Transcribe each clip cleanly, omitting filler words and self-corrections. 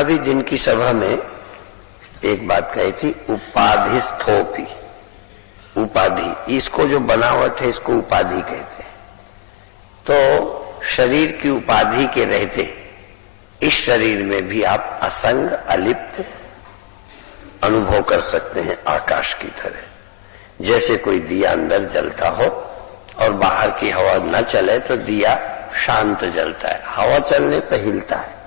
अभी दिन की सभा में एक बात कही थी, उपाधिस्थोपी। उपाधि, इसको जो बनावट है इसको उपाधि कहते हैं। तो शरीर की उपाधि के रहते इस शरीर में भी आप असंग अलिप्त अनुभव कर सकते हैं, आकाश की तरह। जैसे कोई दिया अंदर जलता हो और बाहर की हवा न चले तो दिया शांत जलता है, हवा चलने पर हिलता है।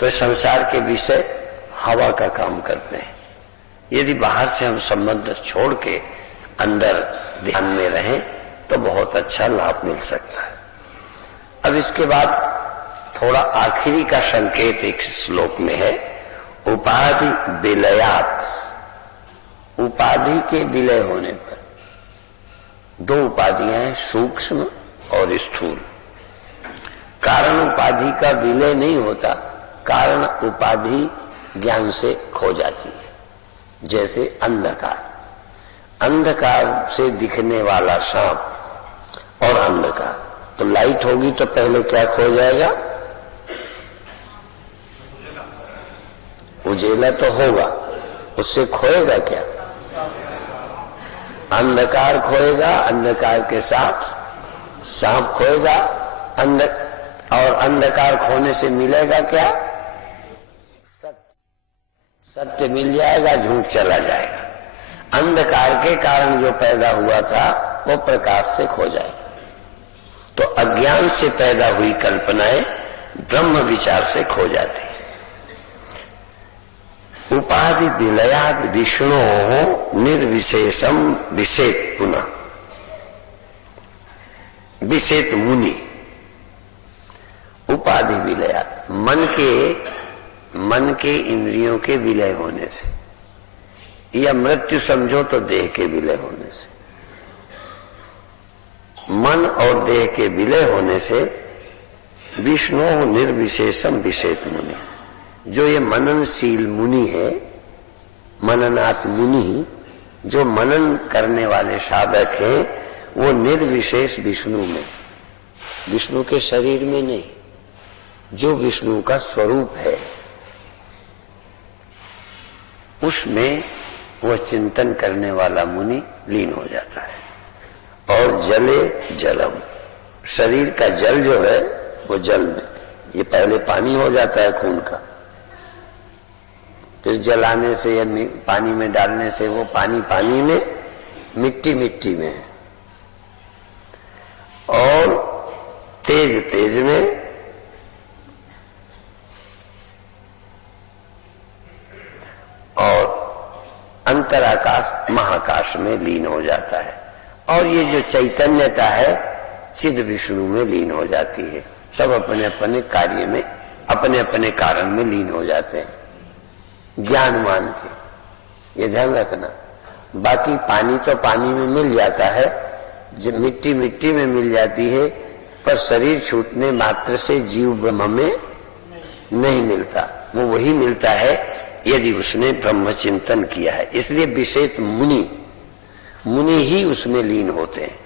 तो संसार के विषय हवा का काम करते हैं। यदि बाहर से हम संबंध छोड़ के अंदर ध्यान में रहें तो बहुत अच्छा लाभ मिल सकता है। अब इसके बाद थोड़ा आखिरी का संकेत एक श्लोक में है, उपाधि विलयात। उपाधि के विलय होने पर दो उपाधियां हैं, सूक्ष्म और स्थूल। कारण उपाधि का विलय नहीं होता, कारण उपाधि ज्ञान से खो जाती है। जैसे अंधकार, अंधकार से दिखने वाला सांप और अंधकार, तो लाइट होगी तो पहले क्या खो जाएगा? उजेला तो होगा, उससे खोएगा क्या? अंधकार खोएगा, अंधकार के साथ सांप खोएगा। और अंधकार खोने से मिलेगा क्या? सत्य मिल जाएगा, झूठ चला जाएगा। अंधकार के कारण जो पैदा हुआ था वो प्रकाश से खो जाएगा। तो अज्ञान से पैदा हुई कल्पनाएं ब्रह्म विचार से खो जाती है। उपाधि विलयाद विष्णु निर्विशेषम विषेत पुनः विषेत मुनि। उपाधि विलयाद, मन के इंद्रियों के विलय होने से, या मृत्यु समझो तो देह के विलय होने से। मन और देह के विलय होने से विष्णु निर्विशेषम विषेत मुनि। जो ये मननशील मुनि है, मननात् मुनि, जो मनन करने वाले साधक हैं, वो निर्विशेष विष्णु में, विष्णु के शरीर में नहीं, जो विष्णु का स्वरूप है उसमें वह चिंतन करने वाला मुनि लीन हो जाता है। और जले जलम, शरीर का जल जो है वो जल में, ये पहले पानी हो जाता है खून का, फिर जलाने से या पानी में डालने से वो पानी पानी में, मिट्टी मिट्टी में, और तेज तेज में, और अंतराकाश महाकाश में लीन हो जाता है। और ये जो चैतन्यता है चिद विष्णु में लीन हो जाती है। सब अपने अपने कार्य में, अपने अपने कारण में लीन हो जाते हैं, ज्ञान मान के। ये ध्यान रखना। बाकी पानी तो पानी में मिल जाता है, जो मिट्टी मिट्टी में मिल जाती है, पर शरीर छूटने मात्र से जीव ब्रह्म में नहीं मिलता। वो वही मिलता है यदि उसने ब्रह्म चिंतन किया है। इसलिए विषेत मुनि ही उसमें लीन होते हैं,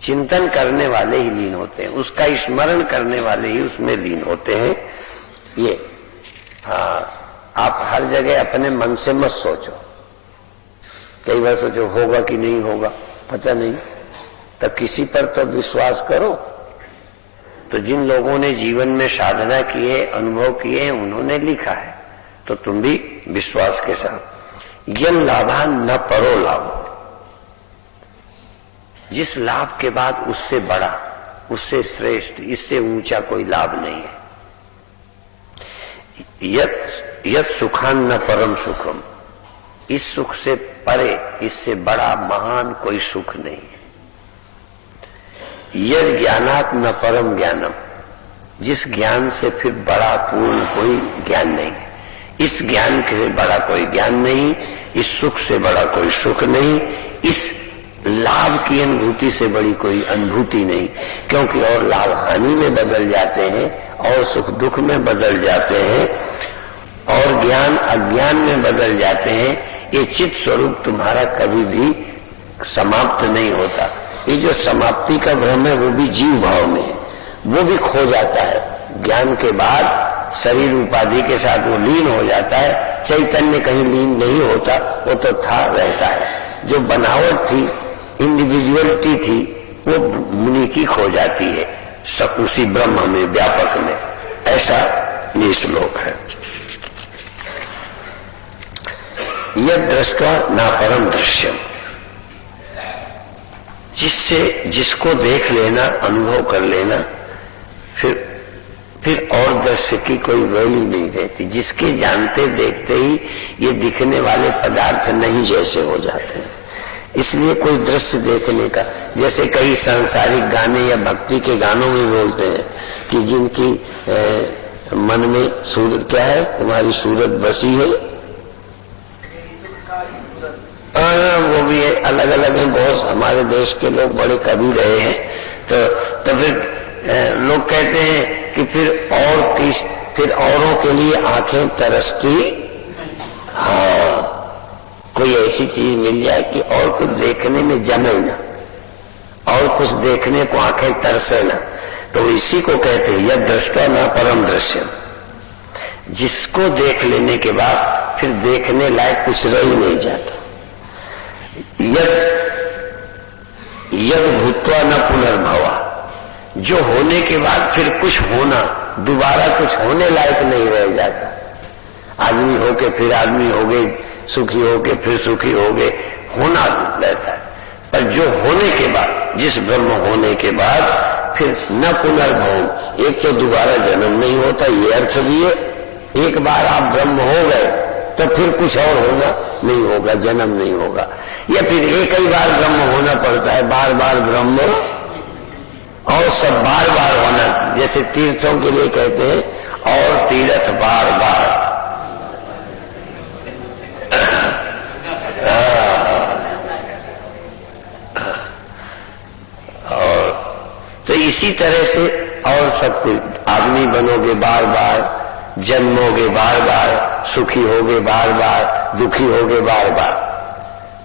चिंतन करने वाले ही लीन होते हैं, उसका स्मरण करने वाले ही उसमें लीन होते हैं। ये आप हर जगह अपने मन से मत सोचो। कई बार सोचो होगा कि नहीं होगा, पता नहीं, तब किसी पर तो विश्वास करो। तो जिन लोगों ने जीवन में साधना की है, अनुभव किए हैं, उन्होंने लिखा है, तो तुम भी विश्वास के साथ। यम लाभान न परो लाभ, जिस लाभ के बाद उससे बड़ा, उससे श्रेष्ठ, इससे ऊंचा कोई लाभ नहीं है। यत सुखान न परम सुखम, इस सुख से परे, इससे बड़ा महान कोई सुख नहीं है। यद ज्ञानात् न परम ज्ञानम, जिस ज्ञान से फिर बड़ा पूर्ण कोई ज्ञान नहीं है। इस ज्ञान से बड़ा कोई ज्ञान नहीं, इस सुख से बड़ा कोई सुख नहीं, इस लाभ की अनुभूति से बड़ी कोई अनुभूति नहीं। क्योंकि और लाभ हानि में बदल जाते हैं, और सुख दुख में बदल जाते हैं, और ज्ञान अज्ञान में बदल जाते हैं। ये चित्त स्वरूप तुम्हारा कभी भी समाप्त नहीं होता। ये जो समाप्ति का भ्रम है वो भी जीव भाव में है, वो भी खो जाता है। ज्ञान के बाद शरीर उपाधि के साथ वो लीन हो जाता है। चैतन्य कहीं लीन नहीं होता, वो तो था रहता है। जो बनावट थी, इंडिविजुअलिटी थी, वो मुनि की खो जाती है उसी ब्रह्म में, व्यापक में। ऐसा ये श्लोक है। यद दृष्ट्वा ना परम दृश्यम, जिसको देख लेना, अनुभव कर लेना, फिर और दृश्य की कोई वैल्यू नहीं रहती। जिसके जानते देखते ही ये दिखने वाले पदार्थ नहीं जैसे हो जाते हैं। इसलिए कोई दृश्य देखने का, जैसे कई सांसारिक गाने या भक्ति के गानों में बोलते हैं कि जिनकी मन में सूरत क्या है, तुम्हारी सूरत बसी है, वो भी है, अलग अलग है। बहुत हमारे देश के लोग बड़े कवि रहे हैं। तो फिर लोग कहते हैं कि फिर औरों के लिए आंखें तरसती, हाँ, कोई ऐसी चीज मिल जाए कि और कुछ देखने में जमे ना, और कुछ देखने को आंखें तरसे ना, तो इसी को कहते हैं यद दृष्टा ना परम दृश्य। जिसको देख लेने के बाद फिर देखने लायक कुछ रह ही नहीं जाता। यद भूत्वा न पुनर्भवा, जो होने के बाद फिर कुछ होना, दोबारा कुछ होने लायक नहीं रह जाता। आदमी होके फिर आदमी हो गए, सुखी होके फिर सुखी हो गए, होना रहता है। पर जो होने के बाद, जिस ब्रह्म होने के बाद फिर न पुनर्भव, एक तो दोबारा जन्म नहीं होता, ये अर्थ भी है। एक बार आप ब्रह्म हो गए तो फिर कुछ और होना नहीं होगा, जन्म नहीं होगा। या फिर एक ही बार ब्रह्म होना पड़ता है, बार बार ब्रह्म और सब बार बार होना। जैसे तीर्थों के लिए कहते हैं और तीर्थ बार बार, और तो इसी तरह से और सब कुछ, आदमी बनोगे बार बार, जन्मोगे बार बार, सुखी होगे बार बार, दुखी होगे बार बार।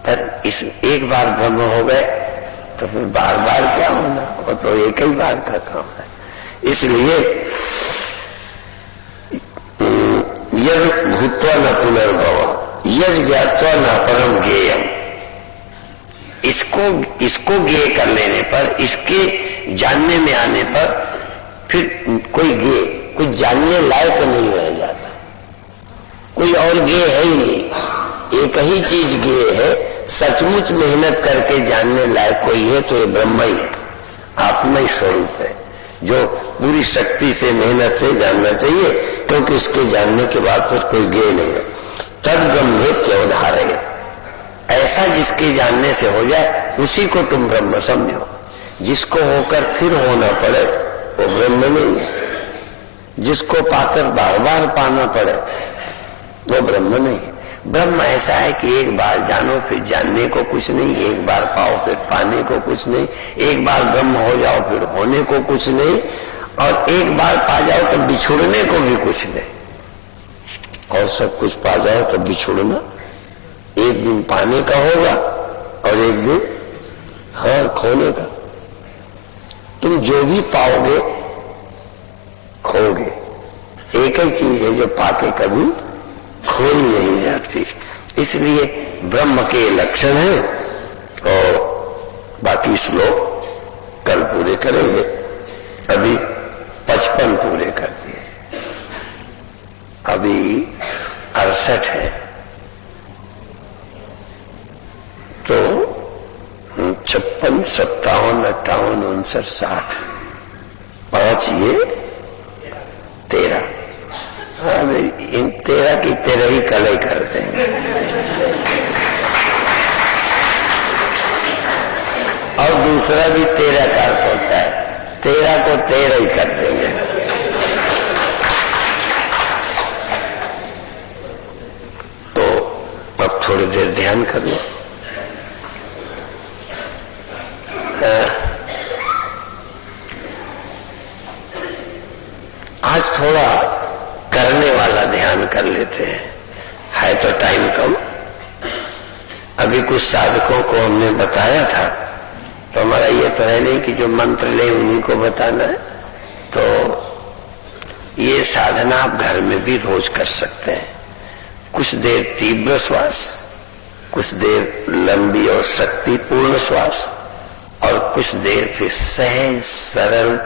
पर इस एक बार ब्रह्म हो गए तो फिर बार बार क्या होना, वो तो एक ही बार का काम है। इसलिए यद भूत्वा न पुनर्भव यद ज्ञात्वा न परम ज्ञेयम, इसको ज्ञेय कर लेने पर, इसके जानने में आने पर फिर कोई ज्ञेय, कुछ जानने लायक नहीं रह जाता। कोई और ज्ञेय है ही नहीं, एक ही चीज ज्ञेय है। सचमुच मेहनत करके जानने लायक कोई है तो ये ब्रह्म ही है, आत्मा ही स्वरूप है, जो पूरी शक्ति से, मेहनत से जानना चाहिए, क्योंकि इसके जानने के बाद फिर कोई ज्ञेय नहीं है। तद ब्रह्मे क्योधारे, ऐसा जिसके जानने से हो जाए उसी को तुम ब्रह्म समझो। जिसको होकर फिर होना पड़े वो ब्रह्म नहीं है। जिसको पाकर बार बार पाना पड़े वो ब्रह्म नहीं है। ब्रह्म ऐसा है कि एक बार जानो फिर जानने को कुछ नहीं, एक बार पाओ फिर पाने को कुछ नहीं, एक बार ब्रह्म हो जाओ फिर होने को कुछ नहीं, और एक बार पा जाओ तो बिछुड़ने को भी कुछ नहीं। और सब कुछ पा जाओ तो बिछुड़ना एक दिन पाने का होगा और एक दिन खोने का। तुम जो भी पाओगे खोगे, एक ही चीज है जो पाके कभी खो ही नहीं जाती। इसलिए ब्रह्म के लक्षण है। और बाकी श्लोक कल पूरे करेंगे, अभी 55 पूरे कर दिए, अभी 68 है। तो 56, 57, 58, 59, 60, 5 ये 13। इन 13 की 13 ही कल ही कर देंगे, और दूसरा भी 13 का अर्थ होता है, 13 को 13 ही कर देंगे। तो अब थोड़ी देर ध्यान कर लो। आज थोड़ा करने वाला ध्यान कर लेते हैं, है तो टाइम कम। अभी कुछ साधकों को हमने बताया था, तो हमारा ये तो है नहीं कि जो मंत्र ले उन्हीं को बताना है। तो ये साधना आप घर में भी रोज कर सकते हैं। कुछ देर तीव्र श्वास, कुछ देर लंबी और शक्तिपूर्ण श्वास, और कुछ देर फिर सहज सरल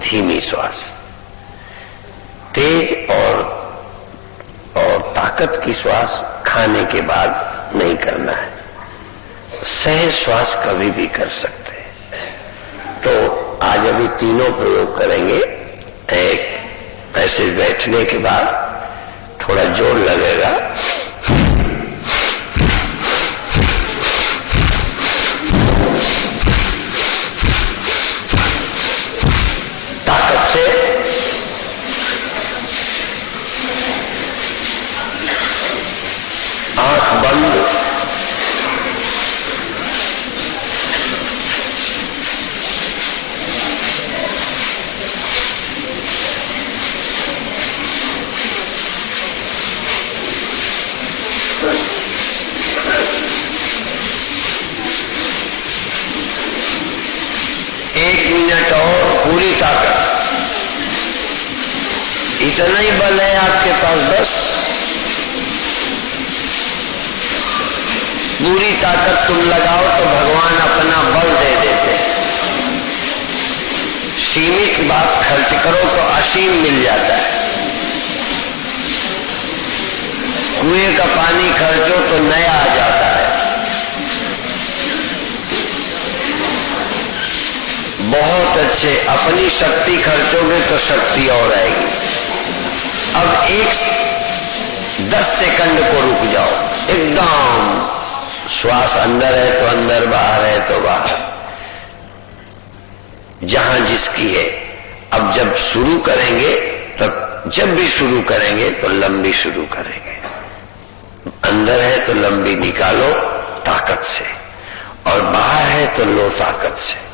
धीमी श्वास। तेज और ताकत की श्वास खाने के बाद नहीं करना है। सहज श्वास कभी भी कर सकते हैं। तो आज अभी तीनों प्रयोग करेंगे। एक ऐसे बैठने के बाद थोड़ा जोर लगेगा, ताकत से आंख बंद, पूरी ताकत। इतना ही बल है आपके पास, बस पूरी ताकत तुम लगाओ तो भगवान अपना बल दे देते। सीमित बात खर्च करो तो असीम मिल जाता है। कुएं का पानी खर्चो तो नया आ जाता है। बहुत अच्छे, अपनी शक्ति खर्चोगे तो शक्ति और आएगी। अब 10 सेकंड को रुक जाओ, एकदम श्वास अंदर है तो अंदर, बाहर है तो बाहर, जहां जिसकी है। अब जब शुरू करेंगे तो जब भी शुरू करेंगे तो लंबी शुरू करेंगे। अंदर है तो लंबी निकालो ताकत से, और बाहर है तो लो ताकत से।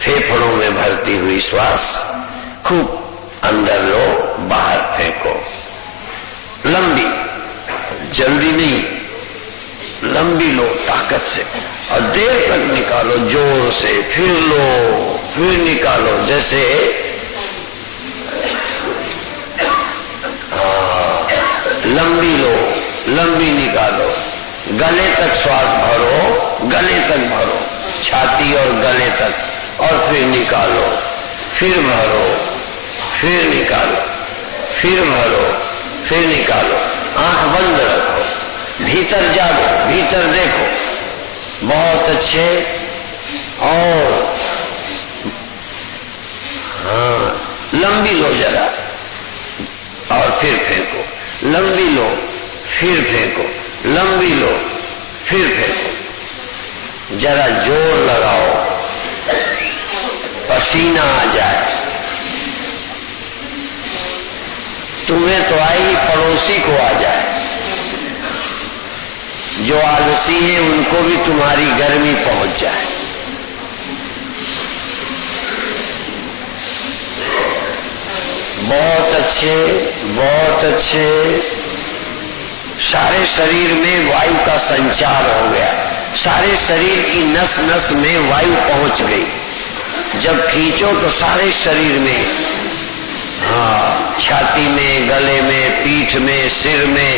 फेफड़ों में भरती हुई श्वास खूब अंदर लो, बाहर फेंको। लंबी, जल्दी नहीं, लंबी लो ताकत से, और देर तक निकालो जोर से। फिर लो, फिर निकालो। जैसे लंबी लो, लंबी निकालो। गले तक श्वास भरो, गले तक भरो, छाती और गले तक, और फिर निकालो। फिर भरो, फिर निकालो, फिर भरो, फिर निकालो। आंख बंद रखो, भीतर जागो, भीतर देखो। बहुत अच्छे। और हाँ, लंबी लो जरा, और फिर फेंको। लंबी लो, फिर फेंको। लंबी लो, फिर फेंको। जरा जोर लगाओ, पसीना आ जाए। तुम्हें तो आई, पड़ोसी को आ जाए। जो आलसी है उनको भी तुम्हारी गर्मी पहुंच जाए। बहुत अच्छे, बहुत अच्छे। सारे शरीर में वायु का संचार हो गया। सारे शरीर की नस नस में वायु पहुंच गई। जब खींचो तो सारे शरीर में, हाँ, छाती में, गले में, पीठ में, सिर में,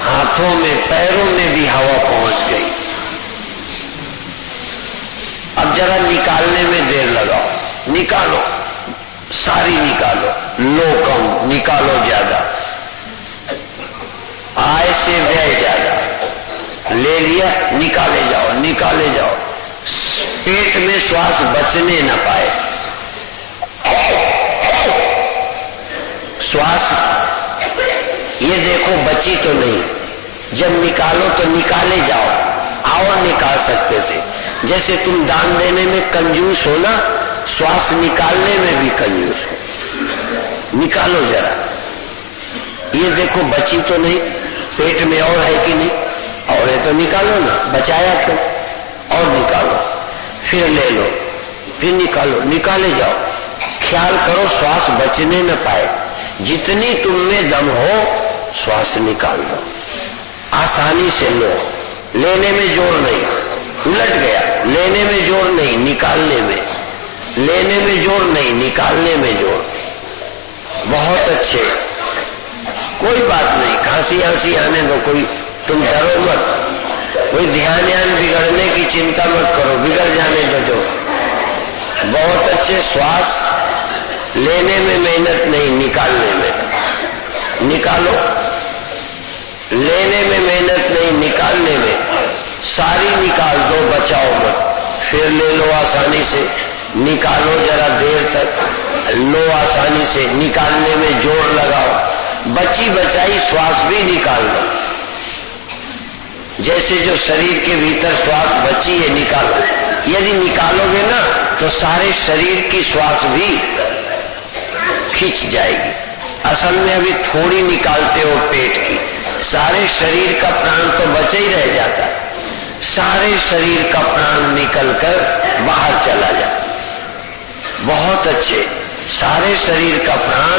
हाथों में, पैरों में भी हवा पहुंच गई। अब जरा निकालने में देर लगाओ। निकालो, सारी निकालो। लो कम, निकालो ज्यादा। आय से व्यय ज्यादा। ले लिया, निकाले जाओ, निकाले जाओ। पेट में श्वास बचने न पाए। श्वास ये देखो बची तो नहीं। जब निकालो तो निकाले जाओ। और निकाल सकते थे। जैसे तुम दान देने में कंजूस हो ना, श्वास निकालने में भी कंजूस हो। निकालो जरा। ये देखो बची तो नहीं, पेट में और है कि नहीं? और है तो निकालो ना, बचाया क्यों? और निकालो, फिर ले लो, फिर निकालो, निकाले जाओ। ख्याल करो श्वास बचने न पाए। जितनी तुम में दम हो श्वास निकाल लो, आसानी से लो। लेने में जोर नहीं, उलट गया। लेने में जोर नहीं, निकालने में। लेने में जोर नहीं, निकालने में जोर। बहुत अच्छे, कोई बात नहीं, खांसी आंसी आने दो, कोई तुम डरो मत, कोई ध्यान बिगड़ने की चिंता मत करो, बिगड़ जाने दो जो। बहुत अच्छे, श्वास लेने में मेहनत नहीं, निकालने में निकालो, लेने में मेहनत नहीं, निकालने में सारी निकाल दो, बचाओ मत, फिर ले लो आसानी से, निकालो जरा देर तक, लो आसानी से, निकालने में जोर लगाओ, बची बचाई श्वास भी निकाल लो। जैसे जो शरीर के भीतर श्वास बची है निकालो, यदि निकालोगे ना तो सारे शरीर की श्वास भी खींच जाएगी। असल में अभी थोड़ी निकालते हो पेट की, सारे शरीर का प्राण तो बचा ही रह जाता है, सारे शरीर का प्राण निकलकर बाहर चला जाए। बहुत अच्छे, सारे शरीर का प्राण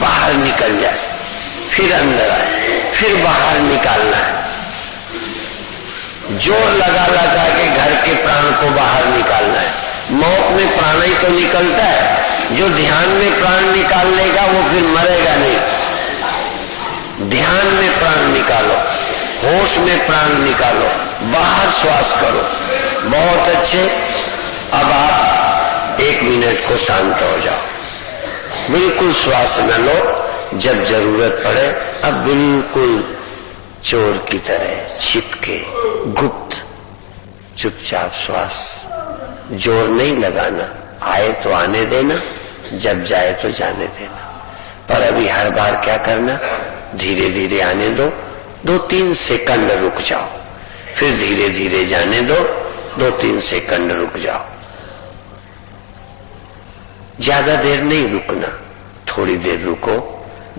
बाहर निकल जाए, फिर अंदर आए, फिर बाहर निकालना है। जोर लगा लगा के घर के प्राण को बाहर निकालना है। मौत में प्राण ही तो निकलता है, जो ध्यान में प्राण निकाल लेगा वो फिर मरेगा नहीं। ध्यान में प्राण निकालो, होश में प्राण निकालो, बाहर श्वास करो। बहुत अच्छे। अब आप 1 मिनट को शांत हो जाओ, बिल्कुल श्वास न लो। जब जरूरत पड़े अब बिल्कुल चोर की तरह छिपके गुप्त चुपचाप श्वास, जोर नहीं लगाना, आए तो आने देना, जब जाए तो जाने देना। पर अभी हर बार क्या करना, धीरे धीरे आने दो, 2-3 सेकंड रुक जाओ, फिर धीरे धीरे जाने दो, 2-3 सेकंड रुक जाओ। ज्यादा देर नहीं रुकना, थोड़ी देर रुको,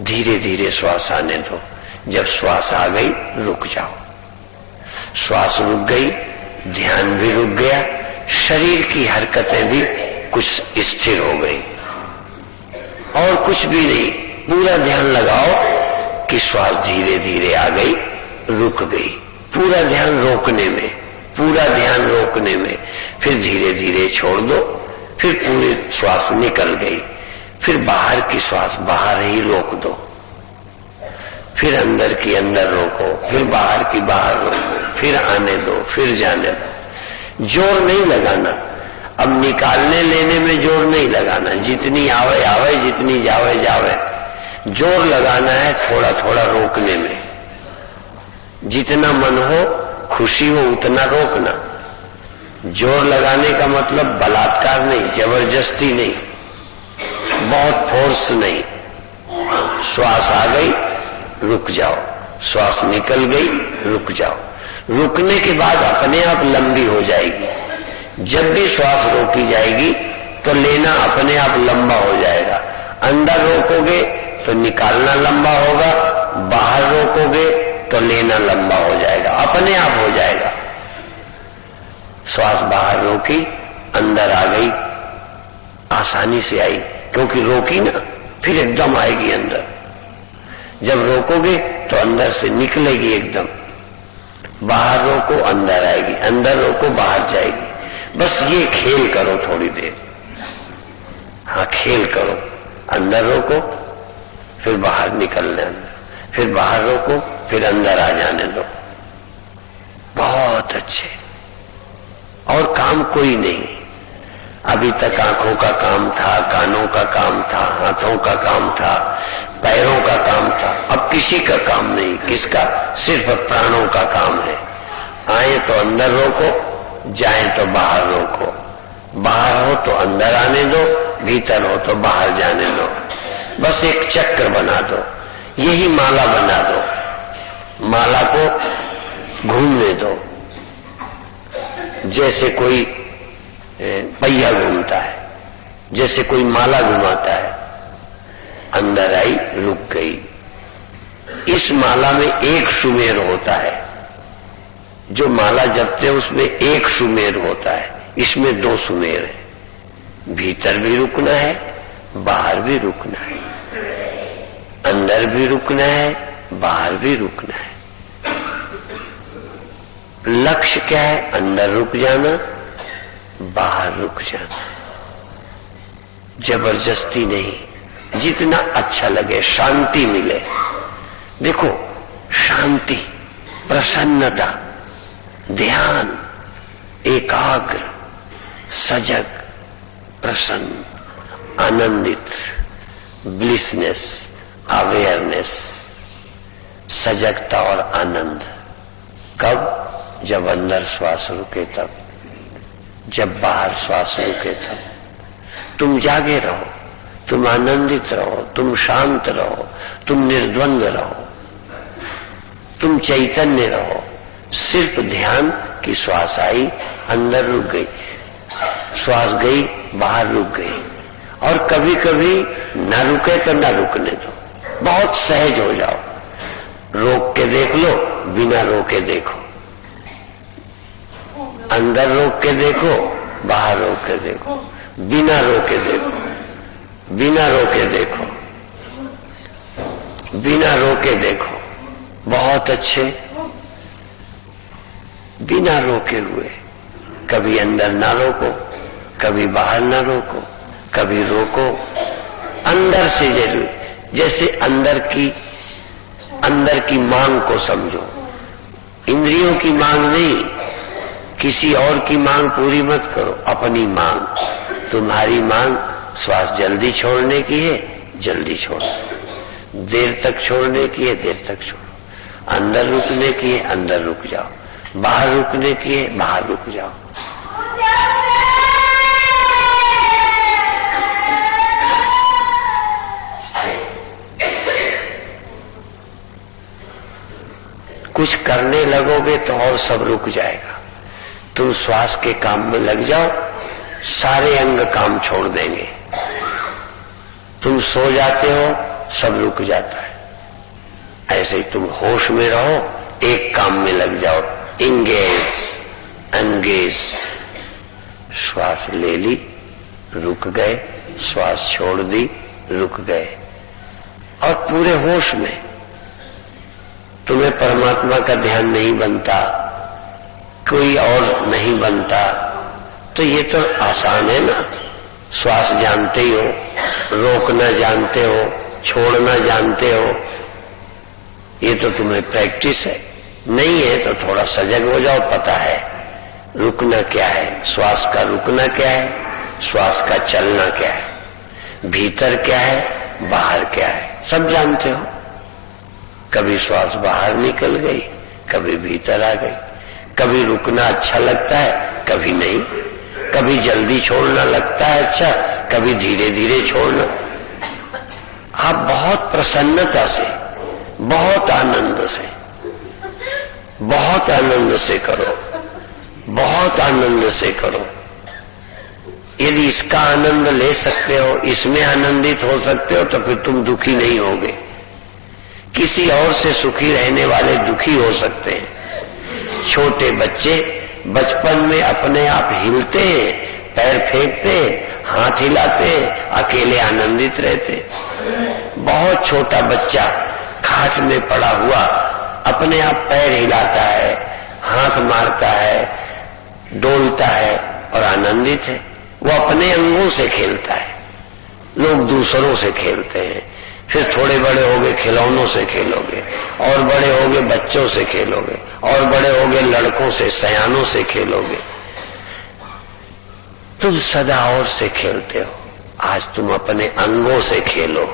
धीरे धीरे श्वास आने दो। जब श्वास आ गई रुक जाओ, श्वास रुक गई, ध्यान भी रुक गया, शरीर की हरकतें भी कुछ स्थिर हो गई। और कुछ भी नहीं, पूरा ध्यान लगाओ कि श्वास धीरे धीरे आ गई, रुक गई। पूरा ध्यान रोकने में, पूरा ध्यान रोकने में, फिर धीरे धीरे छोड़ दो, फिर पूरी श्वास निकल गई, फिर बाहर की श्वास बाहर ही रोक दो, फिर अंदर की अंदर रोको, फिर बाहर की बाहर रोको, फिर आने दो, फिर जाने दो। जोर नहीं लगाना, अब निकालने लेने में जोर नहीं लगाना, जितनी आवे आवे, जितनी जावे जावे। जोर लगाना है थोड़ा थोड़ा रोकने में, जितना मन हो, खुशी हो, उतना रोकना। जोर लगाने का मतलब बलात्कार नहीं, जबरदस्ती नहीं, बहुत फोर्स नहीं। श्वास आ गई रुक जाओ, श्वास निकल गई रुक जाओ। रुकने के बाद अपने आप लंबी हो जाएगी। जब भी श्वास रोकी जाएगी तो लेना अपने आप लंबा हो जाएगा। अंदर रोकोगे तो निकालना लंबा होगा, बाहर रोकोगे तो लेना लंबा हो जाएगा, अपने आप हो जाएगा। श्वास बाहर रोकी, अंदर आ गई, आसानी से आई, क्योंकि रोकी ना, फिर एकदम आएगी अंदर। जब रोकोगे तो अंदर से निकलेगी एकदम, बाहर रोको अंदर आएगी, अंदर रोको बाहर जाएगी। बस ये खेल करो थोड़ी देर, हाँ खेल करो। अंदर रोको, फिर बाहर निकलने अंदर, फिर बाहर रोको, फिर अंदर आ जाने दो। बहुत अच्छे। और काम कोई नहीं। अभी तक आंखों का काम था, कानों का काम था, हाथों का काम था, पैरों का काम था। अब किसी का काम नहीं। किसका? सिर्फ प्राणों का काम है। आए तो अंदर रोको, जाए तो बाहर रोको। बाहर हो तो अंदर आने दो, भीतर हो तो बाहर जाने दो। बस एक चक्र बना दो, यही माला बना दो। माला को घूमने दो, जैसे कोई पहिया घूमता है, जैसे कोई माला घुमाता है। अंदर आई, रुक गई। इस माला में एक सुमेर होता है। जो माला जपते हैं उसमें एक सुमेर होता है, इसमें 2 सुमेर है। भीतर भी रुकना है, बाहर भी रुकना है, अंदर भी रुकना है, बाहर भी रुकना है। लक्ष्य क्या है? अंदर रुक जाना, बाहर रुक जाना। जबरदस्ती नहीं, जितना अच्छा लगे, शांति मिले। देखो, शांति, प्रसन्नता, ध्यान, एकाग्र, सजग, प्रसन्न, आनंदित, ब्लिसनेस, अवेयरनेस, सजगता और आनंद। कब? जब अंदर श्वास रुके तब, जब बाहर श्वास रुके तब। तुम जागे रहो, तुम आनंदित रहो, तुम शांत रहो, तुम निर्द्वंद रहो, तुम चैतन्य रहो। सिर्फ ध्यान की श्वास आई, अंदर रुक गई, श्वास गई, बाहर रुक गई। और कभी कभी ना रुके तो ना रुकने दो, बहुत सहज हो जाओ। रोक के देख लो, बिना रोके देखो, अंदर रोक के देखो, बाहर रोक के देखो, बिना रोके देखो, बिना रोके देखो, बिना रोके देखो। बहुत अच्छे, बिना रोके हुए। कभी अंदर ना रोको, कभी बाहर ना रोको, कभी रोको, अंदर से जरूर। जैसे अंदर की मांग को समझो, इंद्रियों की मांग नहीं, किसी और की मांग पूरी मत करो, अपनी मांग। तुम्हारी मांग श्वास जल्दी छोड़ने की है, जल्दी छोड़ो, देर तक छोड़ने की है, देर तक छोड़ो, अंदर रुकने की है, अंदर रुक जाओ, बाहर रुकने की है, बाहर रुक जाओ। कुछ करने लगोगे तो और सब रुक जाएगा। तुम श्वास के काम में लग जाओ, सारे अंग काम छोड़ देंगे। तुम सो जाते हो, सब रुक जाता है। ऐसे ही तुम होश में रहो, एक काम में लग जाओ, इंगेज, एंगेज। श्वास ले ली, रुक गए, श्वास छोड़ दी, रुक गए, और पूरे होश में। तुम्हें परमात्मा का ध्यान नहीं बनता, कोई और नहीं बनता, तो ये तो आसान है ना। श्वास जानते ही हो, रोकना जानते हो, छोड़ना जानते हो, ये तो तुम्हें प्रैक्टिस है। नहीं है तो थोड़ा सजग हो जाओ, पता है रुकना क्या है, श्वास का रुकना क्या है, श्वास का चलना क्या है, भीतर क्या है, बाहर क्या है, सब जानते हो। कभी श्वास बाहर निकल गई, कभी भीतर आ गई, कभी रुकना अच्छा लगता है, कभी नहीं, कभी जल्दी छोड़ना लगता है अच्छा, कभी धीरे धीरे छोड़ना। आप बहुत प्रसन्नता से, बहुत आनंद से, बहुत आनंद से करो, बहुत आनंद से करो। यदि इसका आनंद ले सकते हो, इसमें आनंदित हो सकते हो, तो फिर तुम दुखी नहीं होगे। किसी और से सुखी रहने वाले दुखी हो सकते हैं। छोटे बच्चे बचपन में अपने आप हिलते हैं, पैर फेंकते हैं, हाथ हिलाते हैं, अकेले आनंदित रहते। बहुत छोटा बच्चा खाट में पड़ा हुआ अपने आप पैर हिलाता है, हाथ मारता है, डोलता है और आनंदित है। वो अपने अंगों से खेलता है, लोग दूसरों से खेलते हैं। फिर थोड़े बड़े होगे खिलौनों से खेलोगे, और बड़े होगे बच्चों से खेलोगे, और बड़े होगे लड़कों से, सयानों से खेलोगे। तुम सदा और से खेलते हो। आज तुम अपने अंगों से खेलो,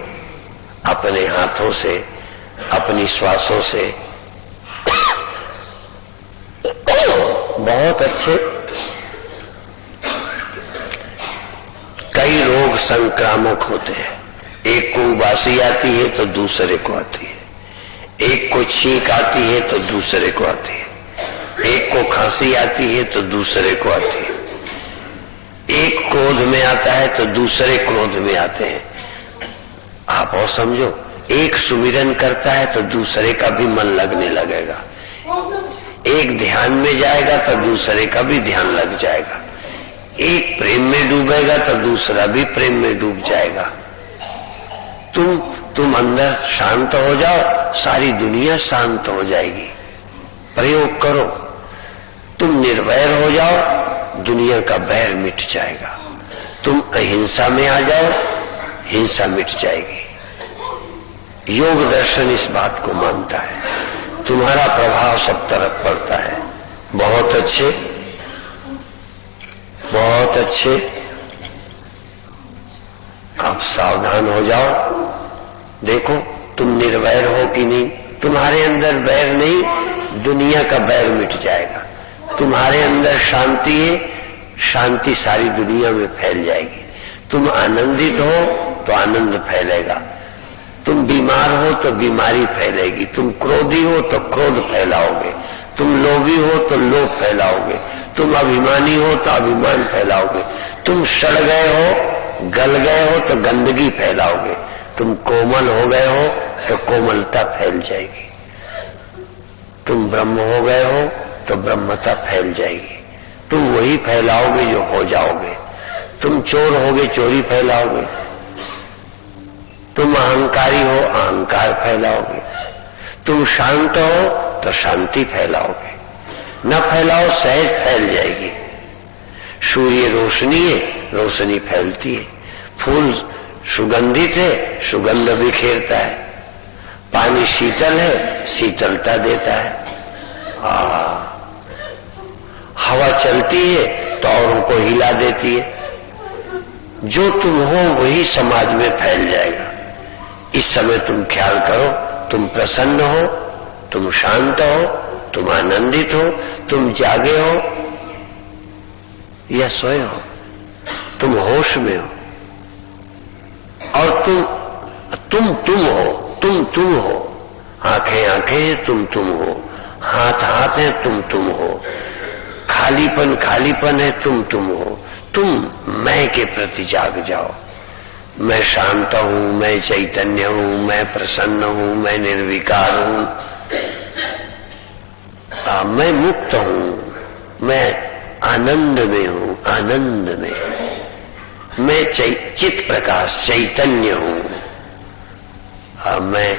अपने हाथों से, अपनी श्वासों से। बहुत अच्छे। कई रोग संक्रामक होते हैं। एक को उबासी आती है तो दूसरे को आती है, एक को छींक आती है तो दूसरे को आती है, एक को खांसी आती है तो दूसरे को आती है, एक क्रोध में आता है तो दूसरे क्रोध में आते हैं। आप और समझो, एक सुमिरन करता है तो दूसरे का भी मन लगने लगेगा, एक ध्यान में जाएगा तो दूसरे का भी ध्यान लग जाएगा, एक प्रेम में डूबेगा तो दूसरा भी प्रेम में डूब जाएगा। तुम अंदर शांत हो जाओ, सारी दुनिया शांत हो जाएगी। प्रयोग करो। तुम निर्वैर हो जाओ, दुनिया का बैर मिट जाएगा। तुम अहिंसा में आ जाओ, हिंसा मिट जाएगी। योग दर्शन इस बात को मानता है। तुम्हारा प्रभाव सब तरफ पड़ता है। बहुत अच्छे, बहुत अच्छे। आप सावधान हो जाओ। देखो तुम निर्वैर हो कि नहीं। तुम्हारे अंदर वैर नहीं, दुनिया का बैर मिट जाएगा। तुम्हारे अंदर शांति है, शांति सारी दुनिया में फैल जाएगी। तुम आनंदित हो तो आनंद फैलेगा। तुम बीमार हो तो बीमारी फैलेगी। तुम क्रोधी हो तो क्रोध फैलाओगे। तुम लोभी हो तो लोभ फैलाओगे। तुम अभिमानी हो तो अभिमान फैलाओगे। तुम सड़ गए हो, गल गए हो तो गंदगी फैलाओगे। तुम कोमल हो गए हो तो कोमलता फैल जाएगी। तुम ब्रह्म हो गए हो तो ब्रह्मता फैल जाएगी। तुम वही फैलाओगे जो हो जाओगे। तुम चोर होगे, चोरी फैलाओगे। तुम अहंकारी हो, अहंकार फैलाओगे। तुम शांत हो तो शांति फैलाओगे। न फैलाओ, सहज फैल जाएगी। सूर्य रोशनी है, रोशनी फैलती है। फूल सुगंधित है, सुगंध बिखेरता है। पानी शीतल है, शीतलता देता है। हवा चलती है तो औरों को हिला देती है। जो तुम हो वही समाज में फैल जाएगा। इस समय तुम ख्याल करो, तुम प्रसन्न हो, तुम शांत हो, तुम आनंदित हो, तुम जागे हो या सोए हो, तुम होश में हो। और तुम हो, तुम हो। आंखें आंखें हैं, तुम हो। हाथ हाथ है, तुम हो। खालीपन है, तुम हो। तुम मैं के प्रति जाग जाओ। मैं शांत हूं, मैं चैतन्य हूं, मैं प्रसन्न हूं, मैं निर्विकार हूं, मैं मुक्त हूं, मैं आनंद में हूं, आनंद में। मैं चित प्रकाश चैतन्य हूं, मैं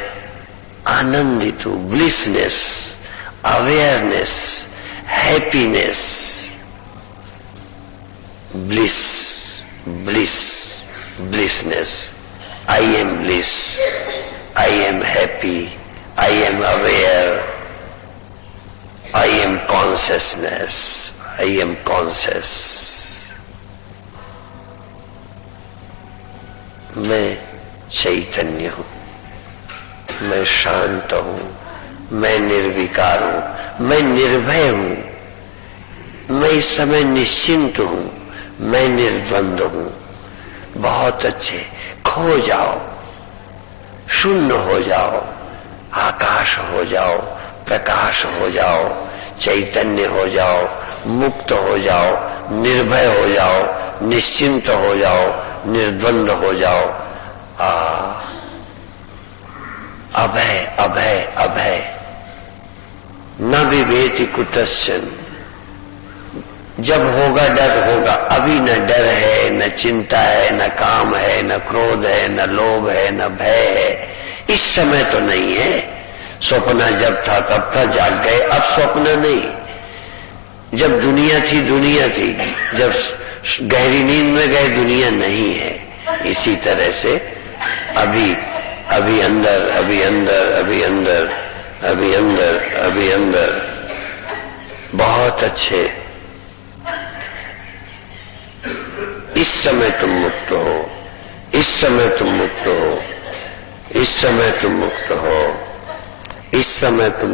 आनंदित हूं। Blissness, awareness, happiness, bliss, blissness. I am bliss. I am happy. I am aware. I am consciousness. I am conscious. मैं चैतन्य हूं, मैं शांत हूं, मैं निर्विकार हूं, मैं निर्भय हूं, मैं इस समय निश्चिंत हूं, मैं निर्द्वंद हूं। बहुत अच्छे। खो जाओ, शून्य हो जाओ, आकाश हो जाओ, प्रकाश हो जाओ, चैतन्य हो जाओ, मुक्त हो जाओ, निर्भय हो जाओ, निश्चिंत हो जाओ, निर्द्वंद हो जाओ। अभय अभय अभय। न विवेति कुतश्चन। जब होगा डर होगा, अभी न डर है, न चिंता है, न काम है, न क्रोध है, न लोभ है, न भय है। इस समय तो नहीं है। स्वप्न जब था तब था, जाग गए, अब स्वप्न नहीं। जब दुनिया थी दुनिया थी, जब गहरी नींद में गए दुनिया नहीं है। इसी तरह से अभी अभी अंदर, अभी अंदर, अभी अंदर, अभी अंदर, अभी अंदर। बहुत अच्छे। इस समय तुम मुक्त हो, इस समय तुम मुक्त हो, इस समय तुम मुक्त हो, इस समय तुम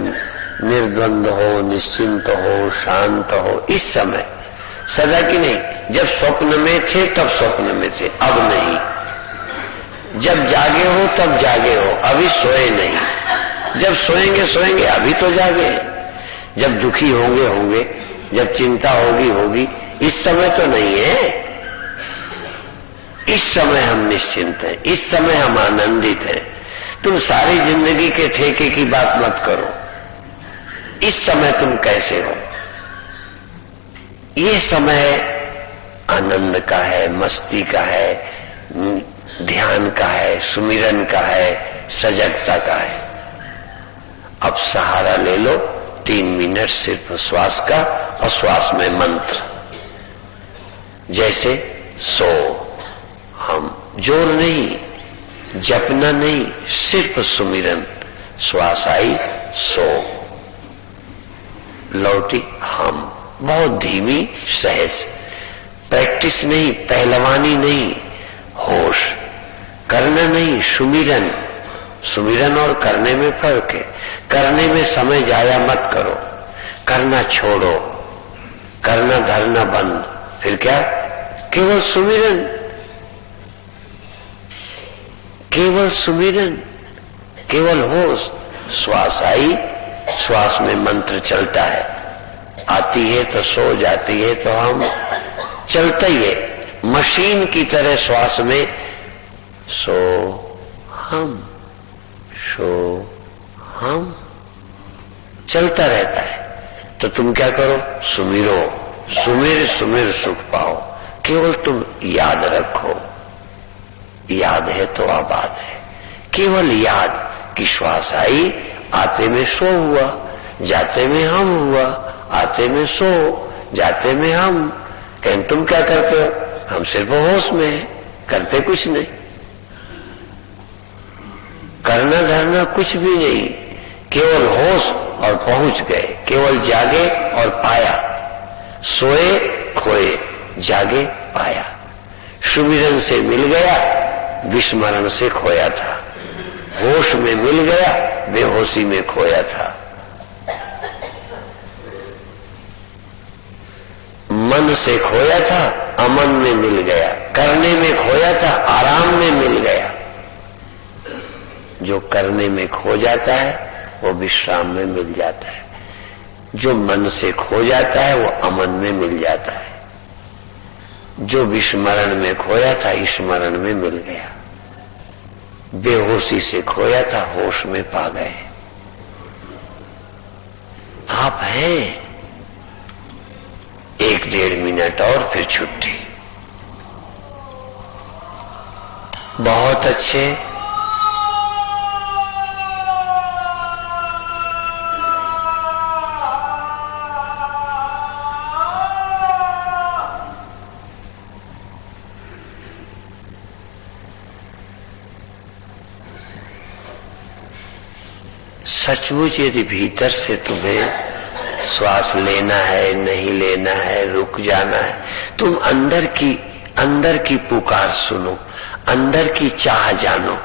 निर्द्वंद हो, निश्चिंत हो, शांत हो। इस समय सदा की नहीं। जब स्वप्न में थे तब स्वप्न में थे, अब नहीं। जब जागे हो तब जागे हो, अभी सोए नहीं। जब सोएंगे सोएंगे, अभी तो जागे। जब दुखी होंगे होंगे, जब चिंता होगी होगी। इस समय तो नहीं है। इस समय हम निश्चिंत हैं, इस समय हम आनंदित हैं। तुम सारी जिंदगी के ठेके की बात मत करो। इस समय तुम कैसे हो? ये समय आनंद का है, मस्ती का है, ध्यान का है, सुमिरन का है, सजगता का है। अब सहारा ले लो 3 मिनट सिर्फ श्वास का, और श्वास में मंत्र। जैसे सो, हम जोर नहीं, जपना नहीं, सिर्फ सुमिरन। श्वास आई सो, लौटी हम, बहुत धीमी सहज, प्रैक्टिस नहीं, पहलवानी नहीं, होश, करना नहीं, सुमिरन। सुमिरन और करने में फर्क है। करने में समय जाया मत करो, करना छोड़ो, करना धरना बंद, फिर क्या? केवल सुमिरन, केवल सुमिरन, केवल होश। श्वास आई, श्वास में मंत्र चलता है, आती है तो सो, जाती है तो हम, चलता ही है मशीन की तरह। श्वास में सो हम, सो हम, चलता रहता है। तो तुम क्या करो? सुमिरो, सुमिर सुमिर सुख पाओ। केवल तुम याद रखो, याद है तो आबाद है। केवल याद कि श्वास आई, आते में सो हुआ, जाते में हम हुआ, आते में सो, जाते में हम। कहीं तुम क्या करते हो? हम सिर्फ होश में है, करते कुछ नहीं, करना धरना कुछ भी नहीं, केवल होश और पहुंच गए। केवल जागे और पाया, सोए खोए, जागे पाया। सुमिरन से मिल गया, विस्मरण से खोया था। होश में मिल गया, बेहोशी में खोया था। मन से खोया था, अमन में मिल गया। करने में खोया था, आराम में मिल गया। जो करने में खो जाता है वो विश्राम में मिल जाता है। जो मन से खो जाता है वो अमन में मिल जाता है। जो विस्मरण में खोया था, स्मरण में मिल गया। बेहोशी से खोया था, होश में पा गए। आप हैं। 1-1.5 मिनट और फिर छुट्टी। बहुत अच्छे। सचमुच यदि भीतर से तुम्हें श्वास लेना है, नहीं लेना है, रुक जाना है, तुम अंदर की पुकार सुनो, अंदर की चाह जानो।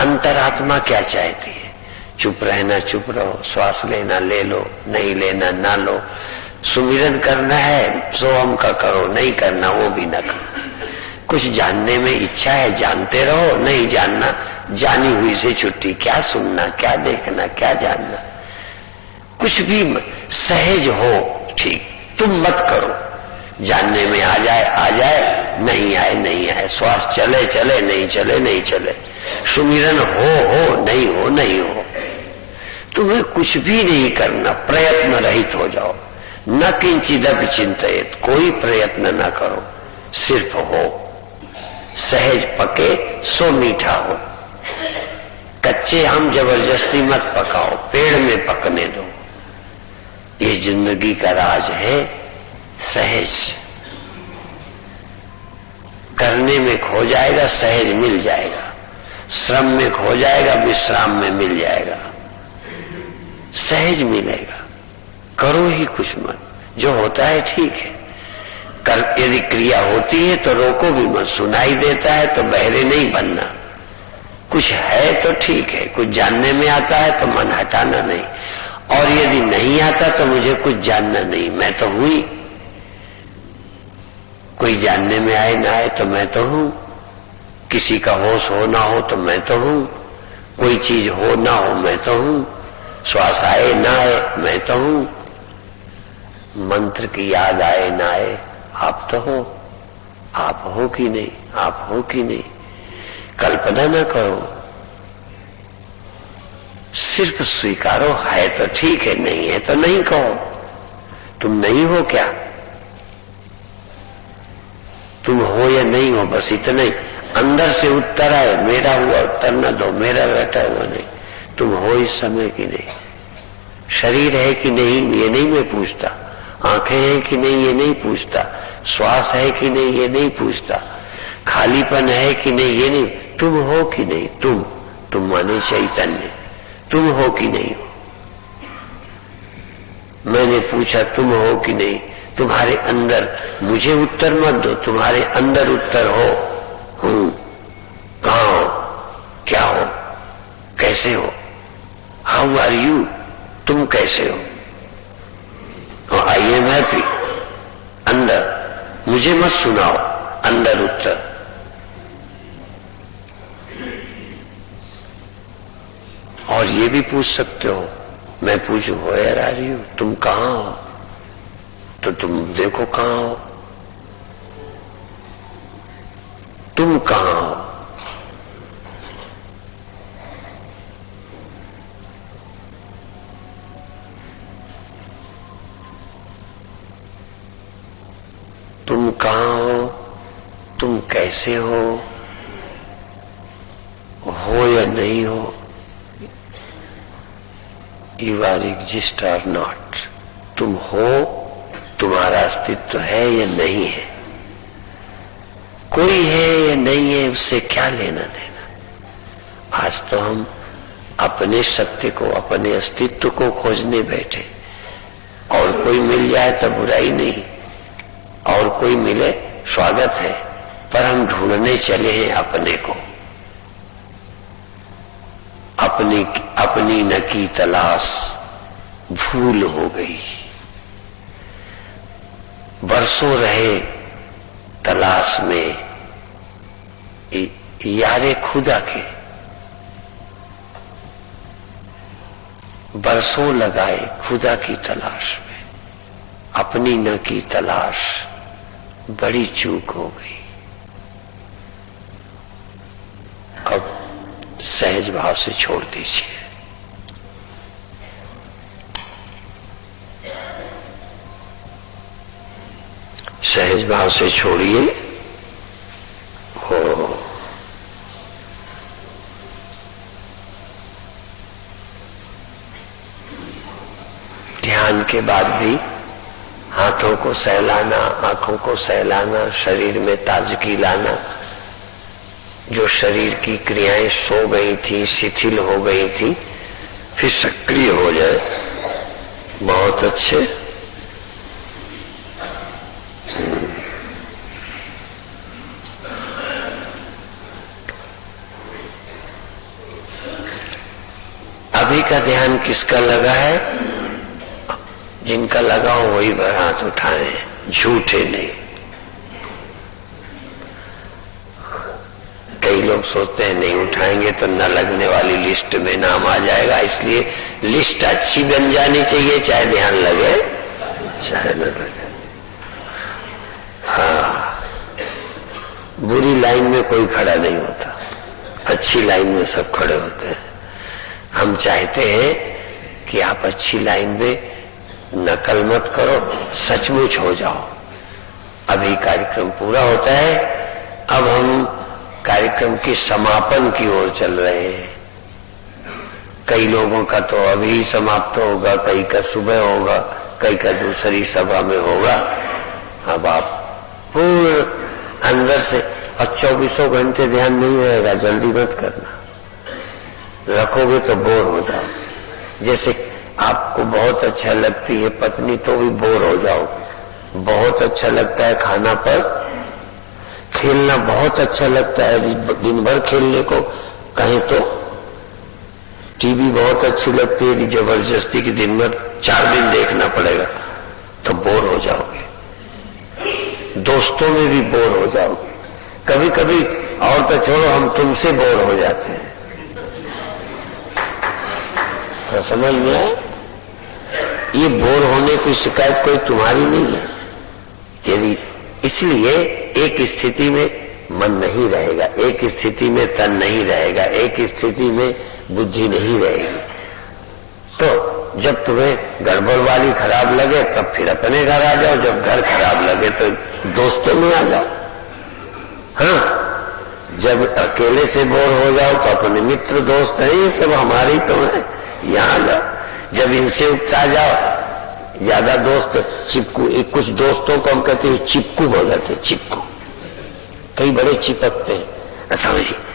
अंतरात्मा क्या चाहती है? चुप रहना चुप रहो, श्वास लेना ले लो, नहीं लेना ना लो। सुमिरन करना है सोहम का करो, नहीं करना वो भी ना करो। कुछ जानने में इच्छा है, जानते रहो, नहीं जानना जानी हुई से छुट्टी। क्या सुनना, क्या देखना, क्या जानना, कुछ भी सहज हो ठीक, तुम मत करो। जानने में आ जाए, नहीं आए नहीं आए, श्वास चले चले, नहीं चले नहीं चले, सुमिरन हो नहीं हो। तुम्हें कुछ भी नहीं करना, प्रयत्न रहित हो जाओ। न किंचिदपि चिंतयेत, कोई प्रयत्न न करो, सिर्फ हो। सहज पके सो मीठा हो। कच्चे आम जबरदस्ती मत पकाओ, पेड़ में पकने दो। ये जिंदगी का राज है सहज। करने में खो जाएगा, सहज मिल जाएगा। श्रम में खो जाएगा, विश्राम में मिल जाएगा। सहज मिलेगा। करो ही कुछ मत, जो होता है ठीक है। यदि क्रिया होती है तो रोको भी मत। सुनाई देता है तो बहरे नहीं बनना। कुछ है तो ठीक है, कुछ जानने में आता है तो मन हटाना नहीं। और यदि नहीं आता तो मुझे कुछ जानना नहीं, मैं तो हूं ही। कोई जानने में आए ना आए तो मैं तो हूं। किसी का होश हो ना हो तो मैं तो हूं। कोई चीज हो ना हो मैं तो हूं। श्वास आए ना आए मैं तो हूं। मंत्र की याद आए ना आए आप तो हो। आप हो कि नहीं, आप हो कि नहीं, कल्पना ना करो, सिर्फ स्वीकारो। है तो ठीक है, नहीं है तो नहीं कहो। तुम नहीं हो क्या? तुम हो या नहीं हो, बस इतना ही। अंदर से उत्तर आए, मेरा हुआ उत्तर न दो, मेरा बैठा हुआ नहीं। तुम हो इस समय कि नहीं? शरीर है कि नहीं ये नहीं मैं पूछता। आंखें हैं कि नहीं ये नहीं पूछता। श्वास है कि नहीं ये नहीं पूछता। खालीपन है कि नहीं ये नहीं। तुम हो कि नहीं? तुम माने चैतन्य, तुम हो कि नहीं हो? मैंने पूछा तुम हो कि नहीं? तुम्हारे अंदर, मुझे उत्तर मत दो, तुम्हारे अंदर उत्तर हो। हूं। कहां हो? क्या हो? कैसे हो? How are you? तुम कैसे हो? I am happy. अंदर, मुझे मत सुनाओ, अंदर उत्तर। और ये भी पूछ सकते हो, मैं पूछूं वेयर आर यू? तुम कहां हो? तो तुम देखो कहां हो। तुम कहां हो? तुम कहां हो? तुम कैसे हो या नहीं हो? यू आर एग्जिस्ट और नॉट? तुम हो, तुम्हारा अस्तित्व है या नहीं है? कोई है या नहीं है, उससे क्या लेना देना? आज तो हम अपने सत्य को, अपने अस्तित्व को खोजने बैठे। और कोई मिल जाए तो बुराई नहीं, और कोई मिले स्वागत है, पर हम ढूंढने चले हैं अपने को। अपनी न की तलाश भूल हो गई। बरसों रहे तलाश में यारे खुदा के, बरसों लगाए खुदा की तलाश में, अपनी न की तलाश बड़ी चूक हो गई। अब सहज भाव से छोड़ दीजिए। सहज भाव से छोड़िए। हो ध्यान के बाद भी हाथों को सहलाना, आंखों को सहलाना, शरीर में ताजगी लाना। जो शरीर की क्रियाएं सो गई थी, शिथिल हो गई थी, फिर सक्रिय हो जाए। बहुत अच्छे। अभी का ध्यान किसका लगा है? जिनका लगा हो वही भर हाथ उठाए, झूठे नहीं। कई लोग सोचते हैं नहीं उठाएंगे तो न लगने वाली लिस्ट में नाम आ जाएगा, इसलिए लिस्ट अच्छी बन जानी चाहिए, चाहे ध्यान लगे चाहे न लगे। हाँ, बुरी लाइन में कोई खड़ा नहीं होता, अच्छी लाइन में सब खड़े होते हैं। हम चाहते हैं कि आप अच्छी लाइन में नकल मत करो, सचमुच हो जाओ। अभी कार्यक्रम पूरा होता है, अब हम कार्यक्रम की समापन की ओर चल रहे हैं। कई लोगों का तो अभी समाप्त होगा, कई का सुबह होगा, कई का दूसरी सभा में होगा। अब आप पूरे अंदर से, और 24 घंटे ध्यान नहीं रहेगा, जल्दी मत करना। रखोगे तो बोर हो जाओ। जैसे आपको बहुत अच्छा लगती है पत्नी तो भी बोर हो जाओगे। बहुत अच्छा लगता है खाना पर, खेलना बहुत अच्छा लगता है, दिन भर खेलने को कहें तो टीवी बहुत अच्छी लगती है, जबरदस्ती की दिन भर 4 दिन देखना पड़ेगा तो बोर हो जाओगे। दोस्तों में भी बोर हो जाओगे। कभी कभी और तो छोड़ो, हम तुमसे बोर हो जाते हैं। तो समझ में आए? ये बोर होने की शिकायत कोई तुम्हारी नहीं है। यदि इसलिए एक स्थिति में मन नहीं रहेगा, एक स्थिति में तन नहीं रहेगा, एक स्थिति में बुद्धि नहीं रहेगी। तो जब तुम्हें गड़बड़ वाली खराब लगे तब फिर अपने घर आ जाओ, जब घर खराब लगे तो दोस्तों में आ जाओ। हाँ, जब अकेले से बोर हो जाओ तो अपने मित्र दोस्त हैं, ये सब हमारी तो है, यहाँ आ जाओ। जब इनसे उगता जाओ, ज्यादा दोस्त चिपकू, एक कुछ दोस्तों को हम कहते हैं चिपकू हो जाते, चिपकू। कई बड़े चिपकते हैं, समझिए